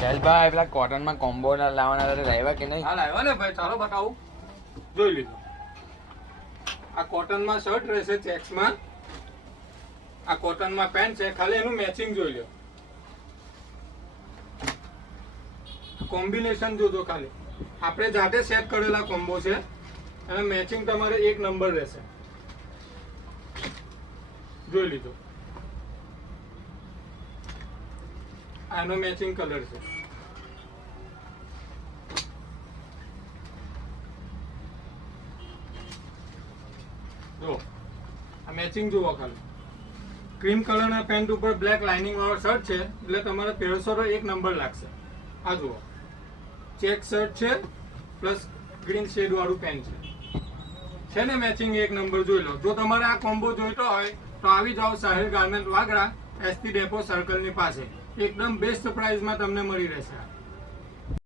શૈલભાઈ પેલા કોટનમાં કોમ્બો લાવવાના હતા લાવ્યા કે નહીં? હા લાવ્યા ને ભાઈ, ચાલો બતાવું. જોઈ લીધું. આ કોટનમાં શર્ટ રહેશે ચેક્સમાં, આ કોટનમાં પેન્ટ છે, ખાલી એનું મેચિંગ જોઈ લો. કોમ્બિનેશન જોજો ખાલી, આપણે જાતે સેટ કરેલા કોમ્બો છે અને મેચિંગ તમારે એક નંબર રહેશે. જોઈ લીધો. આનો મેચિંગ કલર છે. જો આ મેચિંગ જુઓ ખાલી. ક્રીમ કલરના પેન્ટ ઉપર બ્લેક લાઇનિંગ વાળો શર્ટ છે એટલે તમારે પહેરશો તો એક નંબર લાગશે. આ જુઓ ચેક શર્ટ છે પ્લસ ગ્રીન શેડ વાળું પેન્ટ છે ને મેચિંગ એક નંબર. જોઈ લો. જો તમારે આ કોમ્બો જોઈતો હોય તો આવી જાઓ Sahil garment Vagra, ST depot સર્કલની પાસે. એકદમ બેસ્ટ પ્રાઇસમાં તમને મળી રહેશે.